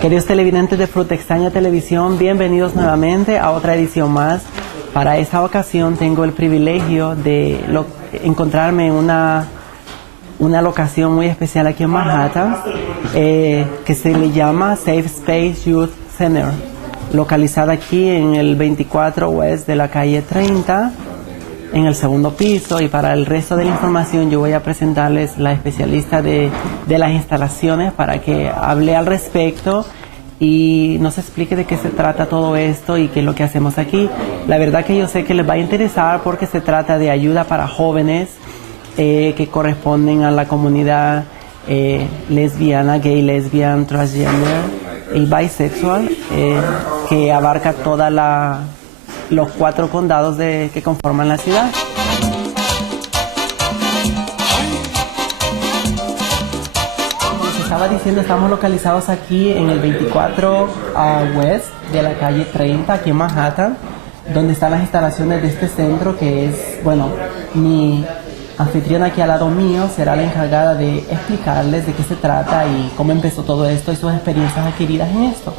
Queridos televidentes de Fruta Extraña Televisión, bienvenidos nuevamente a otra edición más. Para esta ocasión tengo el privilegio de encontrarme en una locación muy especial aquí en Manhattan, que se le llama Safe Space Youth Center, localizada aquí en el 24 West de la calle 30, en el segundo piso. Y para el resto de la información yo voy a presentarles la especialista de las instalaciones para que hable al respecto y nos explique de qué se trata todo esto y qué es lo que hacemos aquí. La verdad que yo sé que les va a interesar porque se trata de ayuda para jóvenes que corresponden a la comunidad lesbiana, gay, lesbian, transgender y bisexual, que abarca todos los 4 condados que conforman la ciudad. Estaba diciendo, estamos localizados aquí en el 24 West de la calle 30, aquí en Manhattan, donde están las instalaciones de este centro, que es, bueno, mi anfitriona aquí al lado mío será la encargada de explicarles de qué se trata y cómo empezó todo esto y sus experiencias adquiridas en esto.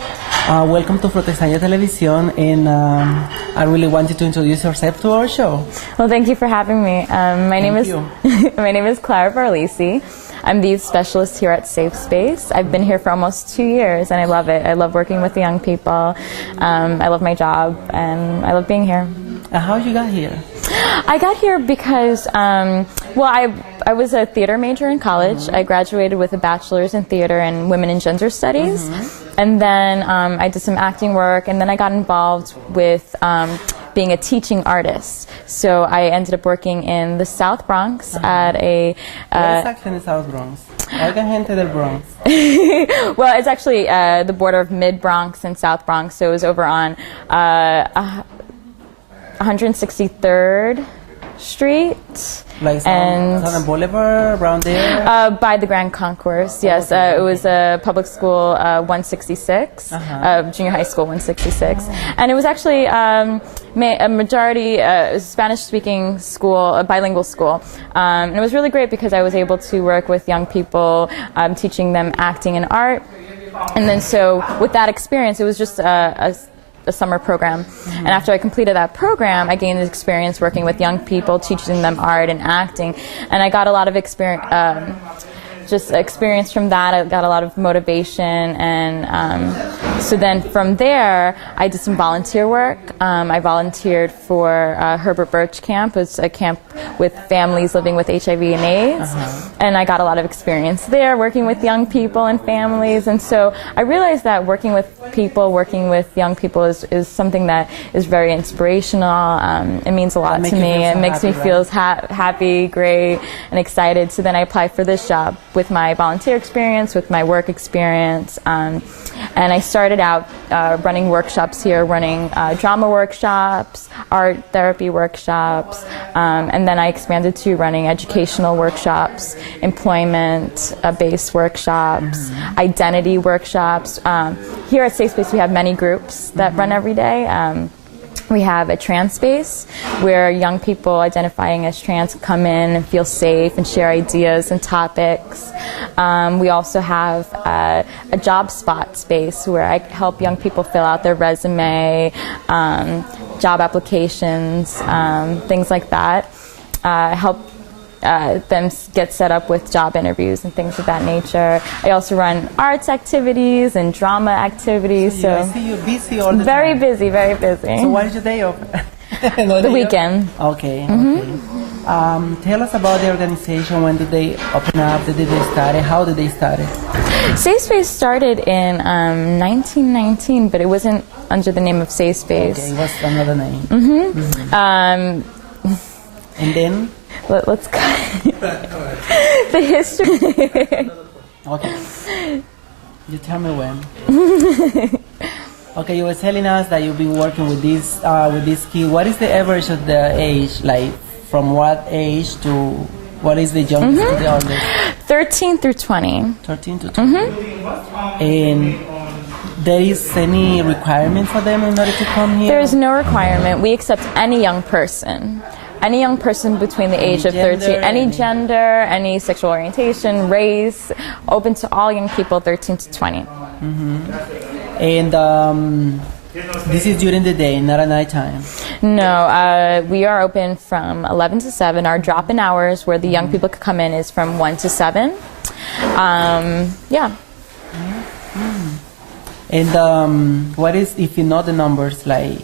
Welcome to Fruta Extraña Televisión, and I really want you to introduce yourself to our show. Well, thank you for having me. My name is Clara Barlisi. I'm the youth specialist here at Safe Space. I've been here for almost 2 years, and I love it. I love working with the young people. I love my job, and I love being here. How you got here? I got here because, I was a theater major in college. I graduated with a bachelor's in theater and women and gender studies. And then I did some acting work, and then I got involved with being a teaching artist. So I ended up working in the South Bronx at a... What is actually the South Bronx? Oiga, gente del Bronx. Well, it's actually the border of Mid-Bronx and South Bronx, so it was over on 163rd Street. Like on Boulevard, around there? By the Grand Concourse, yes. It was a public school 166, junior high school 166. And it was actually a majority Spanish-speaking school, a bilingual school. And it was really great because I was able to work with young people, teaching them acting and art. And then so with that experience, it was just a summer program. And after I completed that program, I gained experience working with young people, teaching them art and acting. And I got a lot of experience from that. I got a lot of motivation, and so then from there I did some volunteer work. I volunteered for Herbert Birch Camp. It's a camp with families living with HIV and AIDS, and I got a lot of experience there working with young people and families. And so I realized that working with young people is something that is very inspirational. It means a lot to me. It makes me feel happy, great, and excited. So then I applied for this job with my volunteer experience, with my work experience, and I started out running workshops here, running drama workshops, art therapy workshops, and then I expanded to running educational workshops, employment-based workshops, identity workshops. Here at Safe Space we have many groups that run every day. We have a trans space where young people identifying as trans come in and feel safe and share ideas and topics. We also have a job spot space where I help young people fill out their resume, job applications, things like that. Help them get set up with job interviews and things of that nature. I also run arts activities and drama activities. I see you're busy all the very time. Busy, very busy. So what is your day off? The weekend. Okay. Tell us about the organization. When did they open up? Did they start? How did they start? Safe Space started in 1919, but it wasn't under the name of Safe Space. Okay, it was another name. And then? Let's cut the history. Okay. You tell me when. Okay, you were telling us that you've been working with this kid. What is the average of the age? Like, from what age to what is the youngest to the oldest? 13 through 20. 13 to 20. And there is any requirement for them in order to come here? There is no requirement. We accept any young person. Any young person between the age of 13, any gender, any sexual orientation, race, open to all young people 13 to 20. And this is during the day, not at night time? No, we are open from 11 to 7. Our drop-in hours where the young people could come in is from 1 to 7. Yeah. And what is, if you know the numbers, like,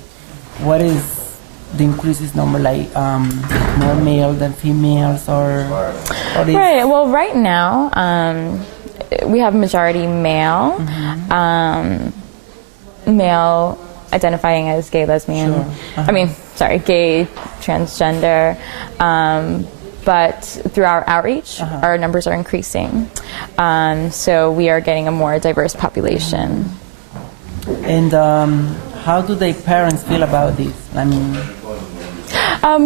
what is the increases number, like more male than females, or right, well, right now we have majority male, male identifying as gay, lesbian, Sure. I mean, sorry, gay, transgender, but through our outreach, our numbers are increasing. So we are getting a more diverse population. And how do the parents feel about this? I mean,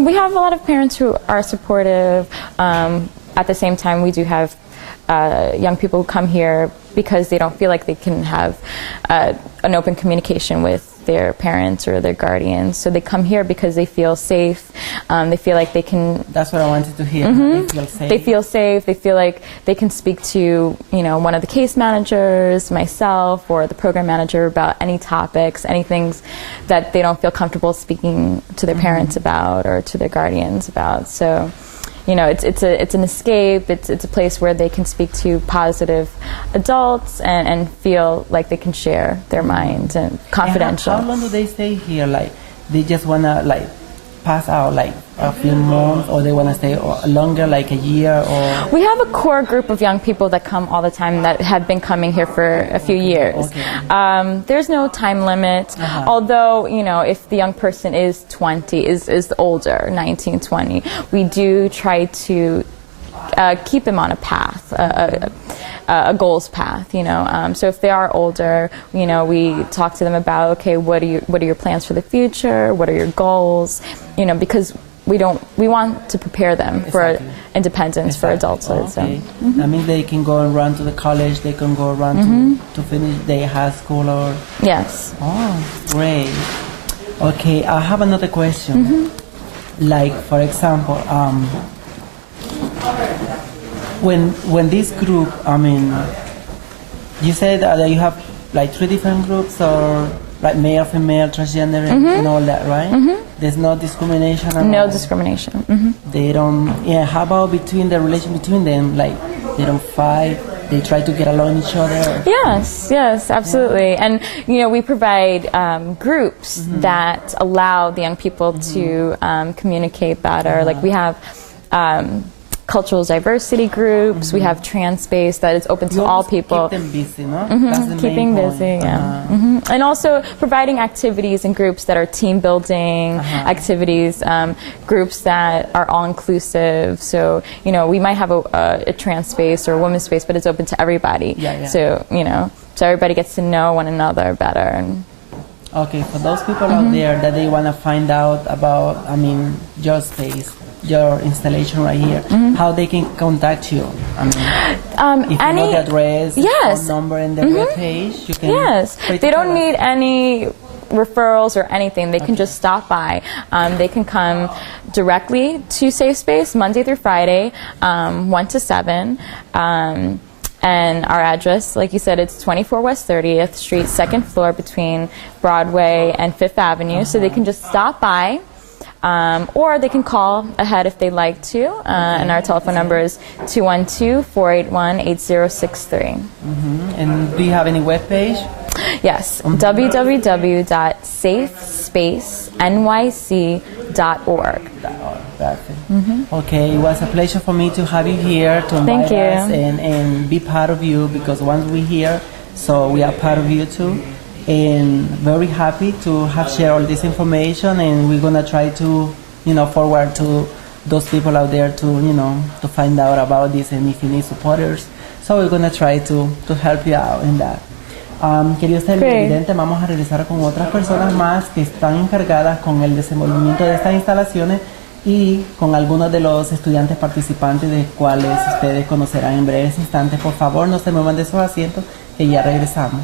we have a lot of parents who are supportive. At the same time, we do have young people who come here because they don't feel like they can have an open communication with their parents or their guardians. So they come here because they feel safe. They feel like they can... That's what I wanted to hear. They feel safe. They feel safe. They feel like they can speak to, one of the case managers, myself, or the program manager about any topics, any things that they don't feel comfortable speaking to their parents about or to their guardians about. So, it's an escape. It's a place where they can speak to positive adults and feel like they can share their mind and confidential. And how long do they stay here? Like, they just wanna pass out like a few months, or they wanna stay longer, like a year, or? We have a core group of young people that come all the time that have been coming here for a few years. Okay. There's no time limit, although, if the young person is 20, is older, 19, 20, we do try to keep them on a path, a goals path, So if they are older, we talk to them about, okay, what are your plans for the future? What are your goals? Because we want to prepare them for independence, for adulthood. Okay. So. I mean, they can go and run to the college. They can go run to finish their high school, or. Yes. Oh, great. Okay, I have another question. Like, for example, when this group, I mean, you said that you have like 3 different groups, or like male, female, transgender, and all that, right? There's no discrimination at all? No discrimination. They don't, how about between the relation between them? Like, they don't fight, they try to get along each other? Yes, absolutely. And, we provide groups that allow the young people to communicate better. Like, we have cultural diversity groups, we have trans space that is open to all people. Keep them busy, no? That's the Keeping main busy, point. yeah. And also providing activities and groups that are team building activities, groups that are all inclusive. So, we might have a trans space or a women's space, but it's open to everybody. So, so everybody gets to know one another better. And okay, for those people out there that they want to find out about, your space, your installation right here, how they can contact you? If you know the address, phone number, and the web page, you can. Yes, they don't need any referrals or anything. They can just stop by. They can come directly to Safe Space Monday through Friday, 1 to 7. And our address, like you said, it's 24 West 30th Street, 2nd floor, between Broadway and 5th Avenue. So they can just stop by. Or they can call ahead if they'd like to, and our telephone number is 212-481-8063. And do you have any web page? Yes, www.safespacegyc.org. Perfect. Okay, it was a pleasure for me to have you here, to invite us and be part of you, because once we're here, so we are part of you too. And very happy to have shared all this information, and we're gonna try to, forward to those people out there to, to find out about this, and if you need supporters. So we're gonna try to help you out in that. Queridos televidentes, vamos a regresar con otras personas más que están encargadas con el desenvolvimiento de estas instalaciones y con algunos de los estudiantes participantes, de cuales ustedes conocerán en breves instantes. Por favor, no se muevan de sus asientos, que ya regresamos.